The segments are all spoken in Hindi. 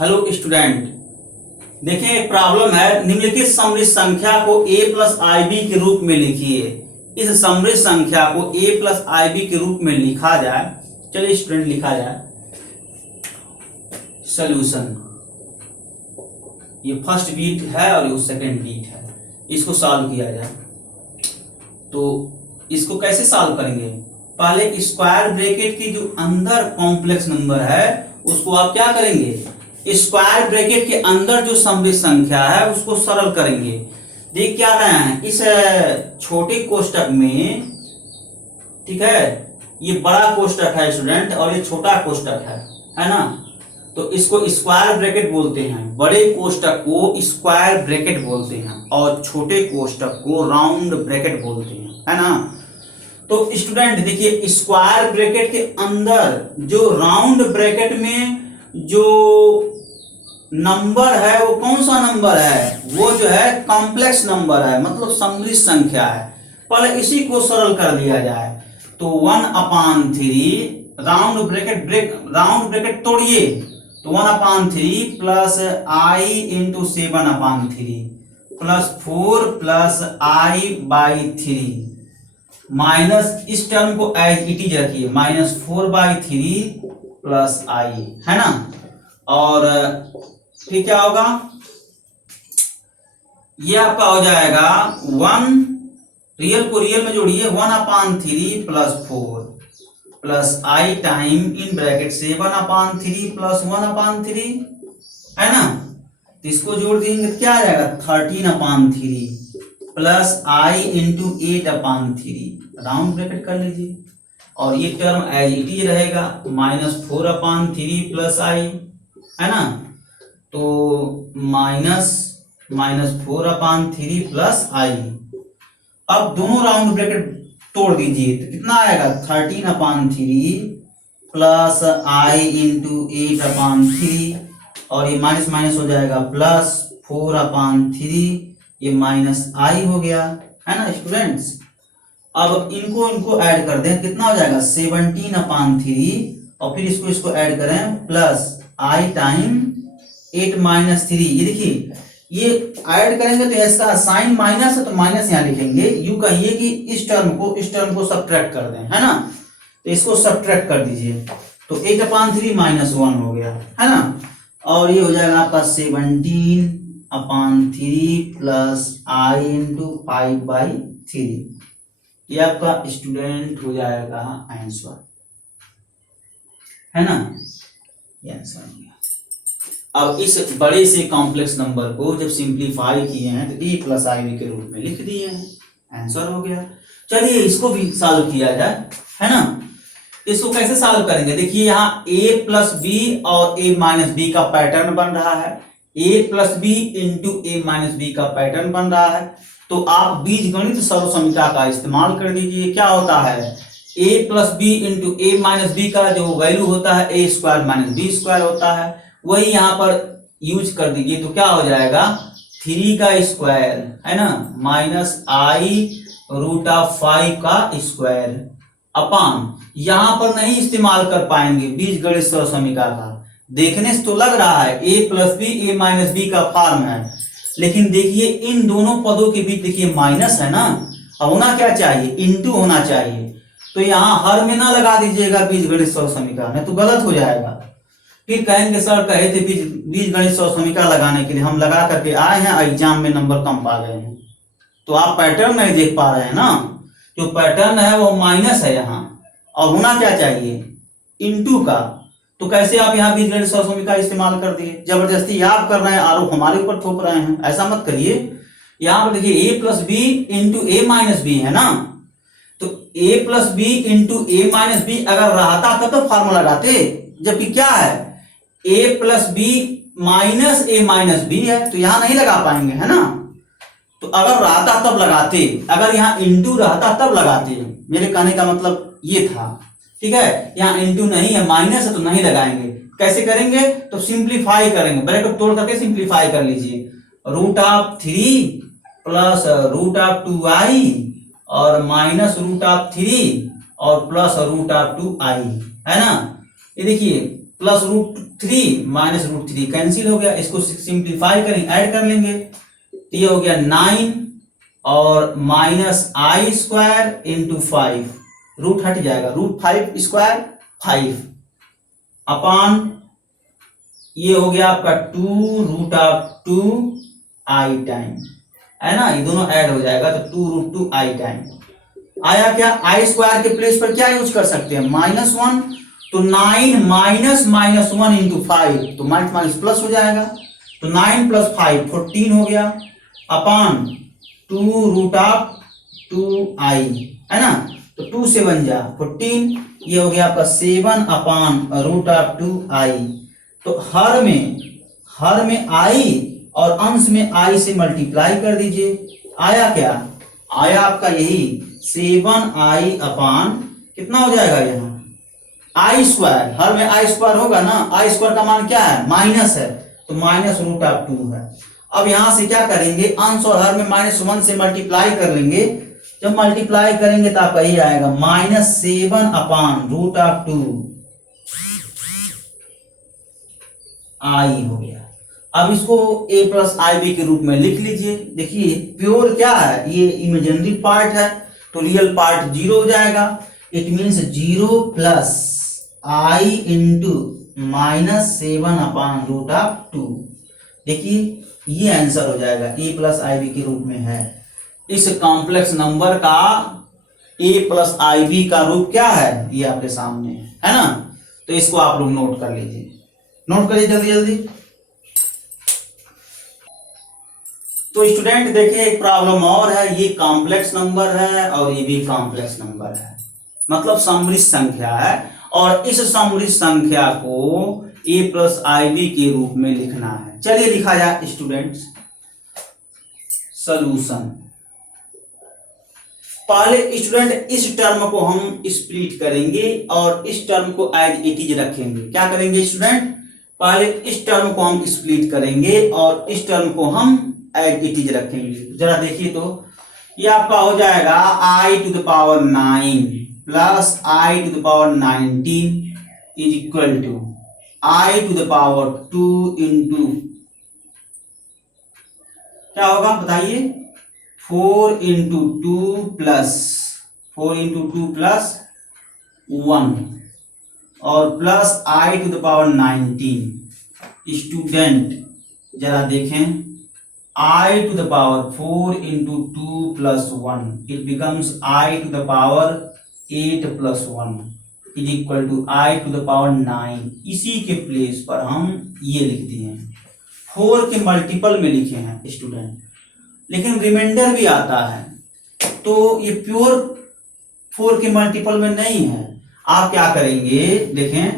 हेलो स्टूडेंट, देखें एक प्रॉब्लम है। निम्नलिखित समृद्ध संख्या को a प्लस आई बी के रूप में लिखिए। इस समृद्ध संख्या को a प्लस आई बी के रूप में लिखा जाए। चलिए स्टूडेंट, लिखा जाए सॉल्यूशन। ये फर्स्ट बीट है और ये सेकंड बीट है। इसको सॉल्व किया जाए तो इसको कैसे सॉल्व करेंगे? पहले स्क्वायर ब्रैकेट के जो अंदर कॉम्प्लेक्स नंबर है उसको आप क्या करेंगे, स्क्वायर ब्रैकेट के अंदर जो समृद्ध संख्या है उसको सरल करेंगे। देख क्या रहे हैं, इस छोटे कोष्टक में, ठीक है, ये बड़ा कोष्टक है स्टूडेंट और ये छोटा कोष्टक है ना। तो इसको स्क्वायर ब्रैकेट बोलते हैं। बड़े कोष्टक को स्क्वायर ब्रैकेट बोलते हैं और छोटे कोष्टक को राउंड ब्रैकेट बोलते हैं, है ना। तो स्टूडेंट देखिए, स्क्वायर ब्रैकेट के अंदर जो राउंड ब्रैकेट में जो नंबर है वो कौन सा नंबर है? वो जो है कॉम्प्लेक्स नंबर है, मतलब समृद्ध संख्या है। पहले इसी को सरल कर दिया जाए तो 1/3 राउंड ब्रैकेट तोड़िए तो 1/3 plus i into 7/3 plus 4 plus i/3 minus इस टर्म को एज इट इज रखिए, -4/3 प्लस i, है ना। और फिर क्या होगा, ये आपका हो जाएगा 1, रियल को रियल में जोड़िए, 1/3 plus 4 plus i time in bracket 7/3 plus 1/3, है ना। तो इसको जोड़ देंगे क्या आ जाएगा, 13/3 plus i into 8/3, round bracket कर लीजिए और ये टर्म एज इट इज रहेगा, -4/3 प्लस i, है ना। तो -4/3 प्लस i। अब दोनों राउंड ब्रैकेट तोड़ दीजिए तो कितना आएगा, 13/3 प्लस i इंटू 8/3 और ये माइनस माइनस हो जाएगा प्लस 4/3, ये माइनस i हो गया, है ना स्टूडेंट्स। अब इनको ऐड कर दें, कितना हो जाएगा 17/3 और फिर इसको ऐड करें प्लस i टाइम 8-3। ये देखिए, ये ऐड करेंगे तो इसका साइन माइनस है तो माइनस यहाँ लिखेंगे। यू कहिए कि इस टर्म को सब्ट्रैक्ट कर दें, है ना। तो इसको सब्ट्रैक्ट कर दीजिए तो 8/3 -1 हो गया, है ना। और ये हो जाएगा आपका 17/3 प्लस i इंटू 5/3। ये आपका स्टूडेंट हो जाएगा आंसर, है ना। ये आंसर हो गया। अब इस बड़े से कॉम्प्लेक्स नंबर को जब सिंप्लीफाई किए हैं तो a प्लस आई बी के रूप में लिख दिए हैं, आंसर हो गया। चलिए इसको भी सॉल्व किया जाए, है ना। इसको कैसे सॉल्व करेंगे, देखिए यहाँ a प्लस बी और a माइनस बी का पैटर्न बन रहा है, a plus B into a minus B का पैटर्न बन रहा है। तो आप बीजगणित सर्वसम्मिता का इस्तेमाल कर दीजिए। क्या होता है, a plus B into a minus B का जो वैल्यू होता है a square minus B square होता है, वही यहाँ पर यूज कर दीजिए तो क्या हो जाएगा, 3 का स्क्वायर, है ना, माइनस i√5 का स्क्वायर अपान, यहाँ पर नहीं इस्तेमाल कर पाएंगे बीजगणित सर्वसम्मिता का। देखने से तो लग रहा है a plus B a minus B का फॉर्म है, लेकिन देखिए इन दोनों पदों के बीच देखिए माइनस है ना, होना क्या चाहिए, इनटू होना चाहिए। तो यहाँ हर में ना लगा दीजिएगा बीजगणित सर्वसम्मिता, नहीं तो गलत हो जाएगा। फिर कहेंगे सर कहे थे बीजगणित सर्वसम्मिता लगाने के लिए, हम लगा करके आए हैं, एग्जाम में नंबर कम पा गए हैं। तो आप पैटर्न नहीं देख पा रहे हैं ना, जो पैटर्न है वो माइनस है यहाँ और होना क्या चाहिए, इनटू का। तो कैसे आप यहाँ बीजगणित सर्वसम्मिता इस्तेमाल कर दिए, जबरदस्ती आप कर रहे हैं, आरोप हमारे ऊपर थोप रहे हैं, ऐसा मत करिए। यहाँ पर देखिए a plus B into a minus B है ना, तो a plus B into a minus B अगर रहता तब तो फॉर्मूला लगाते, जबकि क्या है a plus B minus a minus B है, तो यहाँ नहीं लगा पाएंगे, है ना। तो अगर रहता तब लगाते, अगर यहाँ इंटू रहता तब लगाते, मेरे कहने का मतलब ये था, ठीक है। यहाँ इंटू नहीं है, माइनस है तो नहीं लगाएंगे। कैसे करेंगे, तो सिंप्लीफाई करेंगे, ब्रैकेट तोड़ करके सिंप्लीफाई कर लीजिए, √3 प्लस √2i और -√3 और प्लस √2i, है ना। ये देखिए प्लस √3 माइनस √3 कैंसिल हो गया, इसको सिंप्लीफाई करेंगे, ऐड कर लेंगे, तो ये हो गया 9 और माइनस आई स्क्वायर इंटू 5, रूट हट जाएगा, √5 स्क्वायर 5 अपान ये हो गया आपका 2√2 टाइम, है ना, ये दोनों ऐड हो जाएगा तो 2√2 टाइम आया। क्या आई स्क्वायर के प्लेस पर क्या यूज कर सकते हैं, -1, तो 9 माइनस -1 इंटू 5, तो माइनस माइनस प्लस हो जाएगा, तो 9 + 5 14 हो गया अपान 2√2i, है ना, तो 2 से बन जा 14, ये हो गया आपका 7 अपान √2i। तो हर में i और अंश में i से मल्टीप्लाई कर दीजिए, आया क्या, आया आपका यही 7i अपान कितना हो जाएगा यहाँ आई स्क्वायर, हर में आई स्क्वायर होगा ना, आई स्क्वायर का मान क्या है, माइनस है, तो -√2 है। अब यहां से क्या करेंगे, अंश और हर में -1 से मल्टीप्लाई कर लेंगे, जब मल्टीप्लाई करेंगे तो आपका ये आएगा -7 अपान √2 आई हो गया। अब इसको a + ib के रूप में लिख लीजिए। देखिए प्योर क्या है, ये इमेजिनरी पार्ट है, तो रियल पार्ट 0 हो जाएगा, इट मीन्स 0 + i इंटू -7 अपान √2। देखिए ये आंसर हो जाएगा, a + ib के रूप में है। इस कॉम्प्लेक्स नंबर का a + ib का रूप क्या है, ये आपके सामने है ना, तो इसको आप लोग नोट कर लीजिए, नोट करिए जल्दी जल्दी। तो स्टूडेंट देखिए एक प्रॉब्लम और है, ये कॉम्प्लेक्स नंबर है और ये भी कॉम्प्लेक्स नंबर है, मतलब समृद्ध संख्या है, और इस समृद्ध संख्या को a + ib के रूप में लिखना है। चलिए लिखा जाए स्टूडेंट्स, सॉल्यूशन। पहले स्टूडेंट इस टर्म को हम स्प्लिट करेंगे और इस टर्म को एज इट इज रखेंगे। क्या करेंगे स्टूडेंट, पहले इस टर्म को हम स्प्लिट करेंगे और इस टर्म को हम एज इट इज रखेंगे। जरा देखिए तो ये आपका हो जाएगा i⁹ plus i⁴ is equal to i⁴ into क्या होगा बताइए, 4 × 2 प्लस 1 और प्लस i⁴ स्टूडेंट जरा देखें, i⁴ 4 × 2 + 1 it becomes i⁴ 8 + 1 is equal to i⁴ 9। इसी के प्लेस पर हम ये लिख दिए हैं, 4 के मल्टीपल में लिखे हैं स्टूडेंट, लेकिन रिमाइंडर भी आता है, तो ये प्योर 4 के मल्टीपल में नहीं है। आप क्या करेंगे देखें,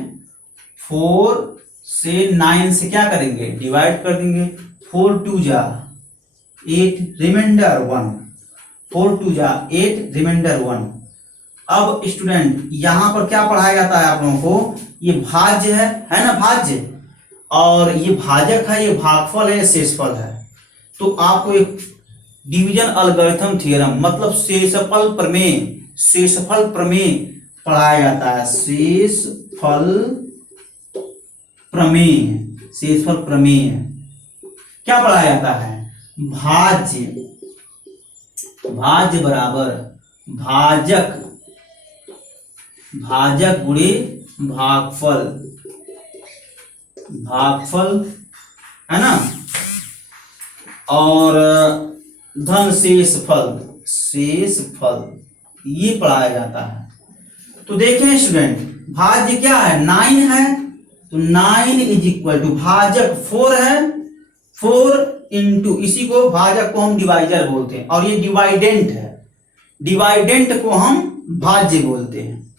4 से 9 से क्या करेंगे, डिवाइड कर देंगे, 4 × 2 = 8 रिमाइंडर 1, 4 × 2 = 8 रिमाइंडर 1। अब स्टूडेंट यहां पर क्या पढ़ाया जाता है आप लोगों को, ये भाज्य है ना, भाज्य, और ये भाजक है, ये भागफल है, शेषफल है। तो आपको एक डिवीजन एल्गोरिथम थ्योरम मतलब शेषफल प्रमेय पढ़ाया जाता है, शेषफल प्रमेय क्या पढ़ाया जाता है, भाज्य बराबर भाजक गुणे भागफल है ना, और धन शेषफल ये पढ़ाया जाता है। तो देखें स्टूडेंट, भाज्य क्या है, 9 है, तो 9 इज इक्वल टू भाजक 4 है, 4 इंटू इसी को भाजक को हम डिवाइजर बोलते हैं, और ये डिवाइडेंट है, डिवाइडेंट को हम भाज्य बोलते हैं,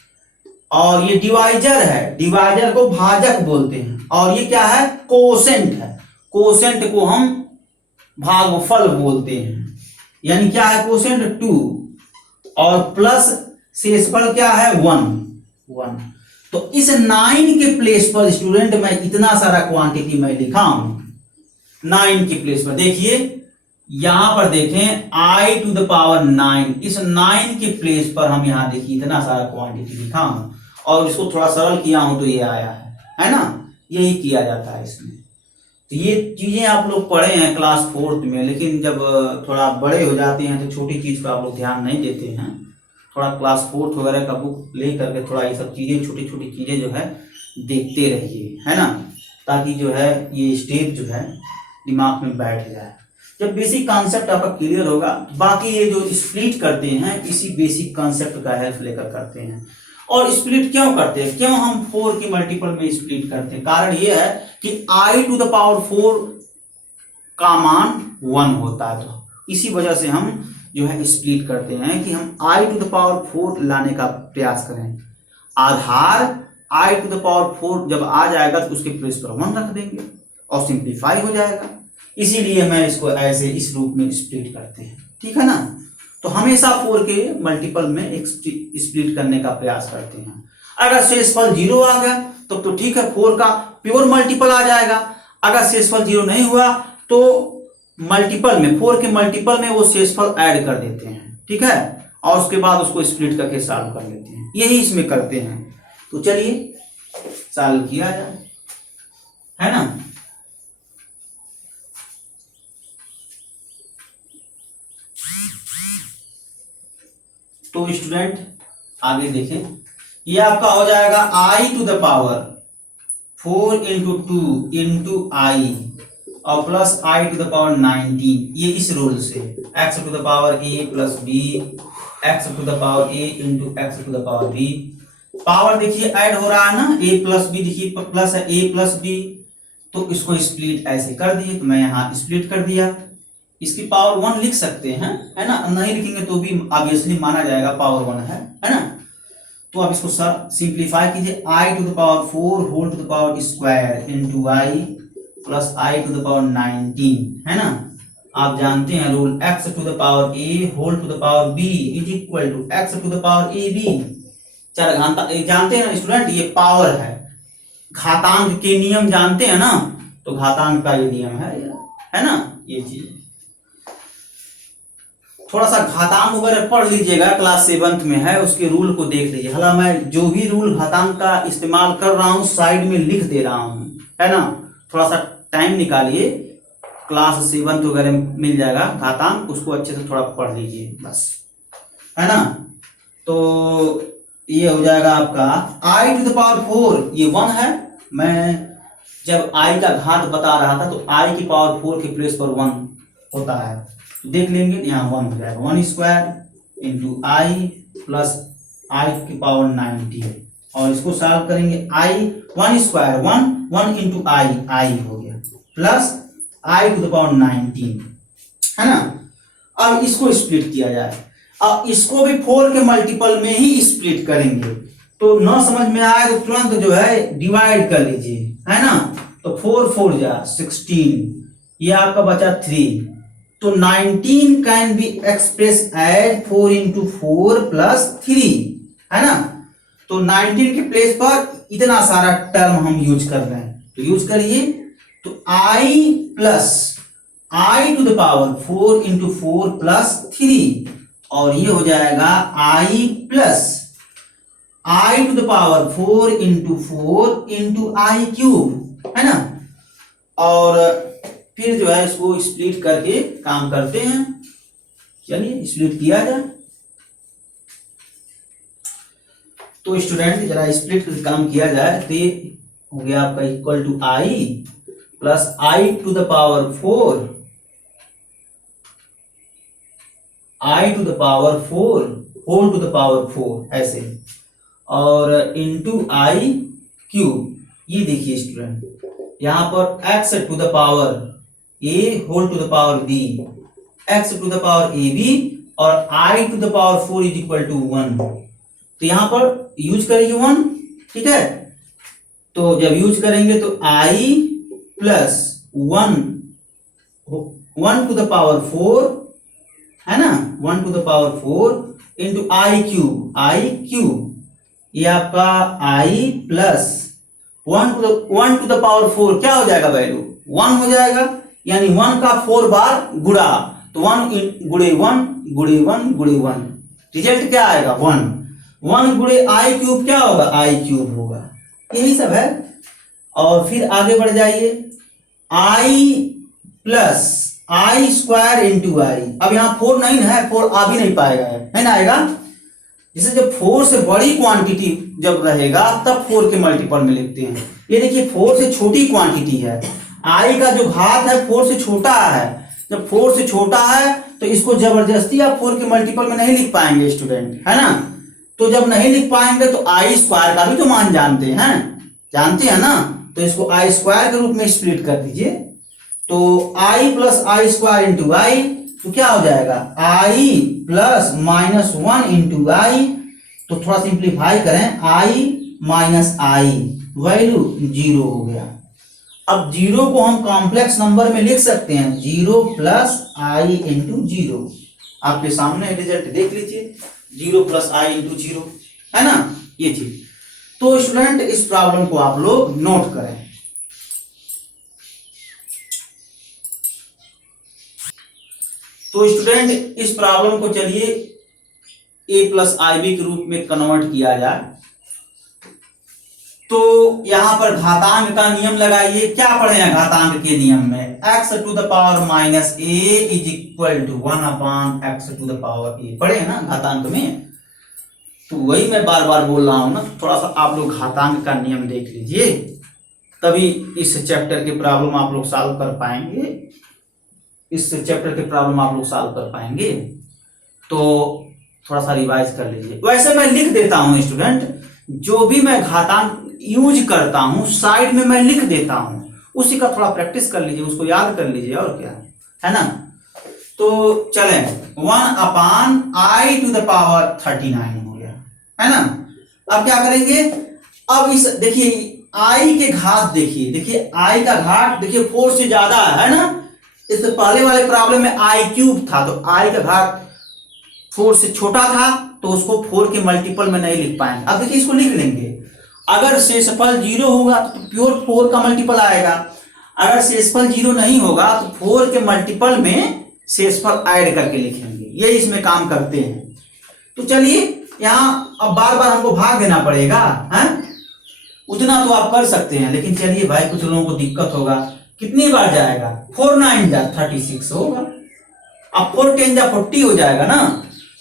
और ये डिवाइजर है, डिवाइजर को भाजक बोलते हैं, और ये क्या है, कोसेंट है, कोसेंट को हम भागफल बोलते हैं। यानी क्या है, कोसेंट 2 और प्लस शेषफल क्या है 1। तो इस 9 के प्लेस पर स्टूडेंट मैं इतना सारा क्वांटिटी मैं लिखा हूं 9 के प्लेस पर। देखिए यहां पर देखें i⁴ 9, इस 9 के प्लेस पर हम यहां देखिए इतना सारा क्वांटिटी लिखा हूं और इसको थोड़ा सरल किया हूं तो ये आया है ना, यही किया जाता है इसमें। तो ये चीजें आप लोग पढ़े हैं क्लास 4th में, लेकिन जब थोड़ा बड़े हो जाते हैं तो छोटी चीज को आप लोग ध्यान नहीं देते हैं। थोड़ा क्लास 4th वगैरह का बुक ले करके थोड़ा ये सब चीजें, छोटी छोटी चीजें जो है देखते रहिए, है ना, ताकि जो है ये स्टेप जो है दिमाग में बैठ जाए। जब बेसिक कॉन्सेप्ट आपका क्लियर होगा, बाकी ये जो स्प्लिट करते हैं इसी बेसिक कॉन्सेप्ट का हेल्प लेकर करते हैं। और स्प्लिट क्यों करते हैं, क्यों हम 4 के मल्टीपल में स्प्लिट करते हैं, कारण ये है कि i टू द पावर 4 का मान 1 होता है, तो इसी वजह से हम जो है स्प्लिट करते हैं कि हम i टू द पावर 4 लाने का प्रयास करें। आधार i टू द पावर 4 जब आ जाएगा तो उसके प्लेस पर 1 रख देंगे और सिंप्लीफाई हो जाएगा। इसीलिए मैं इसको ऐसे इस रूप में स्प्लिट करते हैं, ठीक है ना। तो हमेशा 4 के मल्टीपल में एक स्प्लिट करने का प्रयास करते हैं। अगर शेषफल 0 आ गया तो ठीक है, 4 का प्योर मल्टीपल आ जाएगा। अगर शेषफल 0 नहीं हुआ तो मल्टीपल में, 4 के मल्टीपल में वो शेषफल ऐड कर देते हैं, ठीक है, और उसके बाद उसको स्प्लिट करके सॉल्व कर लेते हैं। यही इसमें करते हैं। तो चलिए सॉल्व किया जाए, है ना। तो स्टूडेंट आगे देखें, ये आपका हो जाएगा i to the power 4 into 2 into i और plus i to the power 19, ये इस रूल से x to the power a plus b, x to the power a into x to the power b। Power देखिए ऐड हो रहा है ना, a प्लस b, देखिए प्लस है a प्लस b, तो इसको स्प्लिट ऐसे कर दिए, तो मैं यहाँ स्प्लिट कर दिया। इसकी पावर 1 लिख सकते हैं, है ना, नहीं लिखेंगे तो भी ऑब्वियसली माना जाएगा पावर 1 है ना। तो अब इसको सिंप्लीफाई कीजिए, i to the power 4 whole to the power square into I plus i to the power 19, है ना। आप जानते हैं rule, x to the power a whole to the power b is equal to x to the power ab। चार घाता जानते हैं ना स्टूडेंट, ये पावर है, घातांक के नियम जानते हैं ना, तो घातांक का ये नियम है ना, ये चीज। थोड़ा सा घातांक वगैरह पढ़ लीजिएगा, क्लास 7th में है, उसके रूल को देख लीजिए। हालांकि मैं जो भी रूल घातांक का इस्तेमाल कर रहा हूँ साइड में लिख दे रहा हूँ, है ना। थोड़ा सा टाइम निकालिए, क्लास 7th वगैरह मिल जाएगा घातांक, उसको अच्छे से थोड़ा पढ़ लीजिए बस, है ना। तो ये हो जाएगा आपका i टू द पावर 4, ये 1 है। मैं जब i का घात बता रहा था तो i की पावर 4 के प्लेस पर 1 होता है, तो देख लेंगे, यहाँ 1 हो जाएगा, 1 स्क्वायर इंटू आई प्लस आई की पावर 19, और इसको सॉल्व करेंगे, i 1 स्क्वायर 1 इंटू आई हो गया plus I to the power 19, है ना। अब इसको स्प्लिट किया जाए, अब इसको भी 4 के मल्टीपल में ही स्प्लिट करेंगे, तो न समझ में आए तो तुरंत जो है डिवाइड कर लीजिए, है ना। तो 4 4 जा 16, ये आपका बचा 3, तो 19 can be express as 4 into 4 plus 3, है ना। तो 19 के प्लेस पर इतना सारा टर्म हम यूज कर रहे हैं, तो यूज करिए। तो i plus I to the power 4 into 4 plus 3, और ये हो जाएगा i plus I to the power 4 into 4 into I cube, है ना। और फिर जो है इसको स्प्लिट करके काम करते हैं। चलिए स्प्लिट किया जाए। तो स्टूडेंट जरा स्प्लिट करके काम किया जाए, तो ये हो गया आपका equal to i plus I to the power 4, I to the power 4 whole to the power 4 ऐसे, और इंटू आई क्यूब। ये देखिए स्टूडेंट, यहां पर x to the power a whole to the power b, x to the power ab और i to the power 4 is equal to 1। तो यहां पर यूज करेंगे 1, ठीक है। तो जब यूज करेंगे तो i plus 1 to the power 4, है ना, 1 to the power 4 into I cube, ये आपका i plus 1 to the power 4 क्या हो जाएगा, वैल्यू 1 हो जाएगा, यानी 1 का 4 बार गुणा, तो 1 गुणे 1 गुणे 1 गुणे 1, रिजल्ट क्या आएगा 1 गुणे आई क्यूब क्या होगा, आई क्यूब होगा। यही सब है, और फिर आगे बढ़ जाइए, आई प्लस आई स्क्वायर इंटू आई। अब यहाँ 4 नहीं है, 4 आ भी नहीं पाएगा, है ना आएगा। जैसे जब 4 से बड़ी क्वांटिटी जब रहेगा तब 4 के मल्टीपल में लिखते हैं। ये देखिए 4 से छोटी क्वांटिटी है, आई का जो घात है 4 से छोटा है। जब 4 से छोटा है तो इसको जबरदस्ती आप 4 के मल्टीपल में नहीं लिख पाएंगे स्टूडेंट, है ना। तो जब नहीं लिख पाएंगे तो आई स्क्वायर का भी तो मान जानते हैं ना, तो इसको आई स्क्वायर के रूप में स्प्लिट कर दीजिए। तो आई प्लस आई स्क्वायर इंटू आई, तो क्या हो जाएगा, आई प्लस -1 इंटू आई। तो थोड़ा सिंप्लीफाई करें, आई माइनस आई, वैल्यू 0 हो गया। अब 0 को हम कॉम्प्लेक्स नंबर में लिख सकते हैं, 0 प्लस आई इंटू 0। आपके सामने रिजल्ट देख लीजिए, 0 प्लस आई इंटू 0, है ना, ये चीज। तो स्टूडेंट इस प्रॉब्लम को आप लोग नोट करें। तो स्टूडेंट इस प्रॉब्लम को चलिए a प्लस आई बी के रूप में कन्वर्ट किया जाए। तो यहां पर घातांक का नियम लगाइए। क्या पढ़े हैं घातांक के नियम में, x to the power minus a is equal to 1 upon x to the power a, पढ़े हैं ना घातांक में। तो वही मैं बार बार बोल रहा हूं ना, थोड़ा सा आप लोग घातांक का नियम देख लीजिए, तभी इस चैप्टर के प्रॉब्लम आप लोग सॉल्व कर पाएंगे। तो थोड़ा सा रिवाइज कर लीजिए। वैसे मैं लिख देता हूं स्टूडेंट, जो भी मैं घातांक यूज करता हूं साइड में मैं लिख देता हूं, उसी का थोड़ा प्रैक्टिस कर लीजिए, उसको याद कर लीजिए, और क्या है ना। तो चले 1 upon I to the power 39 हो गया, है ना। अब क्या करेंगे, अब इस देखिए आई के घात देखिए आई का घात देखिए 4 से ज्यादा है ना। इससे पहले वाले प्रॉब्लम में आई क्यूब था, तो आई का घात 4 से छोटा था, तो उसको 4 के मल्टीपल में नहीं लिख पाएंगे। अब देखिए इसको लिख लेंगे, अगर शेषफल 0 होगा तो प्योर 4 का मल्टीपल आएगा, अगर शेषफल 0 नहीं होगा तो 4 के मल्टीपल में शेषफल ऐड करके लिखेंगे। ये इसमें काम करते हैं। तो चलिए यहाँ अब बार बार हमको भाग देना पड़ेगा, है उतना तो आप कर सकते हैं, लेकिन चलिए भाई कुछ लोगों को दिक्कत होगा। कितनी बार जाएगा, 4 9 जा 36 होगा, अब 4 10 जा 40 हो जाएगा ना,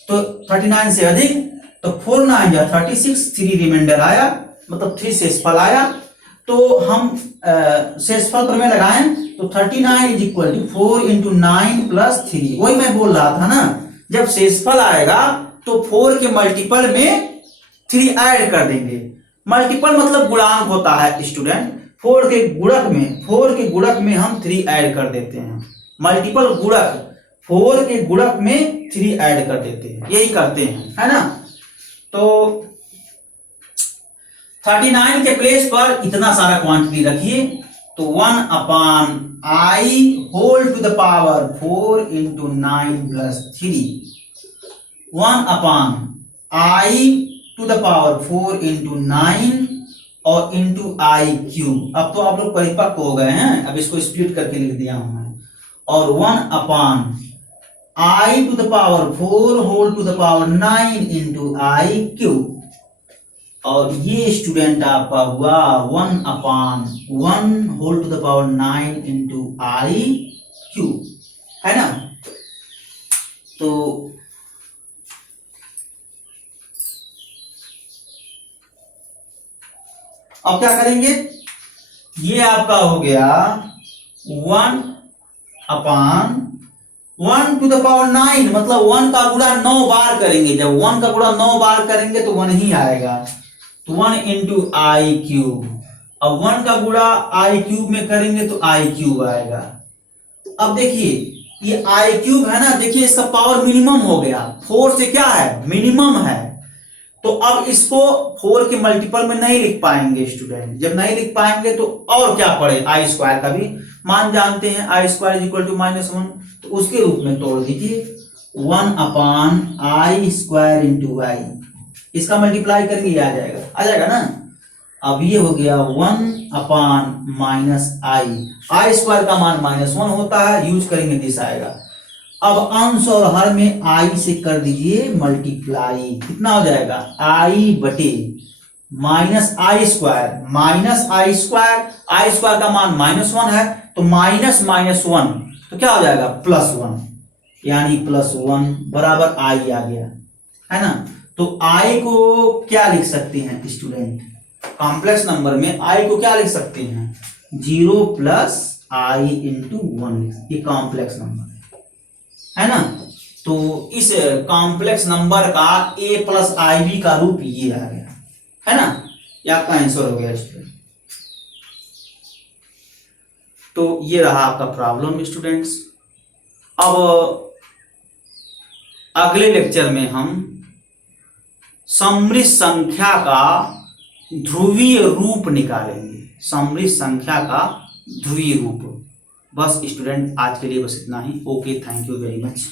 तो 39 से अधिक, तो 4 9 जा 36, 3 रिमाइंडर आया, मतलब 3 शेषफल आया। तो हम शेषफल प्रमेय लगाएं, तो 39 is equal to 4 into 9 plus 3। वही मैं बोल रहा था ना, जब शेषफल आएगा तो 4 के मल्टीपल में 3 ऐड कर देंगे। मल्टीपल मतलब गुणांक होता है स्टूडेंट, 4 के गुणक में हम 3 ऐड कर देते हैं। मल्टीपल गुणक, 4 के गुणक में 3 ऐड कर देते हैं, यही करते हैं, है ना। तो 39 के प्लेस पर इतना सारा क्वांटिटी रखिए, तो 1 upon I whole to the power 4 into 9 plus 3, 1 upon I to the power 4 into 9 और इंटू आई क्यूब। अब तो आप लोग परिपक्व हो गए हैं, अब इसको स्प्लिट करके लिख दिया हूं मैं, और 1 upon I to the power 4 whole to the power 9 into I cube. और ये स्टूडेंट आपका हुआ 1 upon 1 whole to the power 9 into I cube, है ना। तो अब क्या करेंगे, ये आपका हो गया 1 अपॉन 1 टू द पावर 9, मतलब 1 का गुणा 9 बार करेंगे। जब 1 का गुणा 9 बार करेंगे तो 1 ही आएगा, तो 1 इंटू आई क्यूब। अब 1 का गुणा आई क्यूब में करेंगे तो आई क्यूब आएगा। अब देखिए ये आई क्यूब है ना, देखिए इसका पावर मिनिमम हो गया, 4 से क्या है, मिनिमम है। तो अब इसको 4 के मल्टीपल में नहीं लिख पाएंगे स्टूडेंट, जब नहीं लिख पाएंगे तो और क्या पड़े, आई स्क्वायर का भी मान जानते हैं, आई स्क्वायर इज इक्वल टू -1, तो उसके रूप में तोड़ दीजिए, 1 अपॉन आई स्क्वायर इंटू आई, इसका मल्टीप्लाई करेंगे आ जाएगा ना। अब ये हो गया 1 अपॉन माइनस आई स्क्वायर का मान -1 होता है, यूज करेंगे दिस आएगा। अब अंश और हर में आई से कर दीजिए मल्टीप्लाई, कितना हो जाएगा, आई बटे माइनस आई स्क्वायर, माइनस आई स्क्वायर, आई स्क्वायर का मान -1 है, तो माइनस -1 तो क्या हो जाएगा +1, यानी +1 बराबर आई आ गया, है ना। तो आई को क्या लिख सकते हैं स्टूडेंट, कॉम्प्लेक्स नंबर में आई को क्या लिख सकते हैं, 0 + i × 1, ये कॉम्प्लेक्स नंबर है ना। तो इस कॉम्प्लेक्स नंबर का a + ib का रूप ये आ गया, है ना, ये आपका आंसर हो गया स्टूडेंट। तो ये रहा आपका प्रॉब्लम स्टूडेंट्स। अब अगले लेक्चर में हम समृद्ध संख्या का ध्रुवीय रूप निकालेंगे, समृद्ध संख्या का ध्रुवीय रूप। बस स्टूडेंट आज के लिए बस इतना ही। Okay, thank you very much.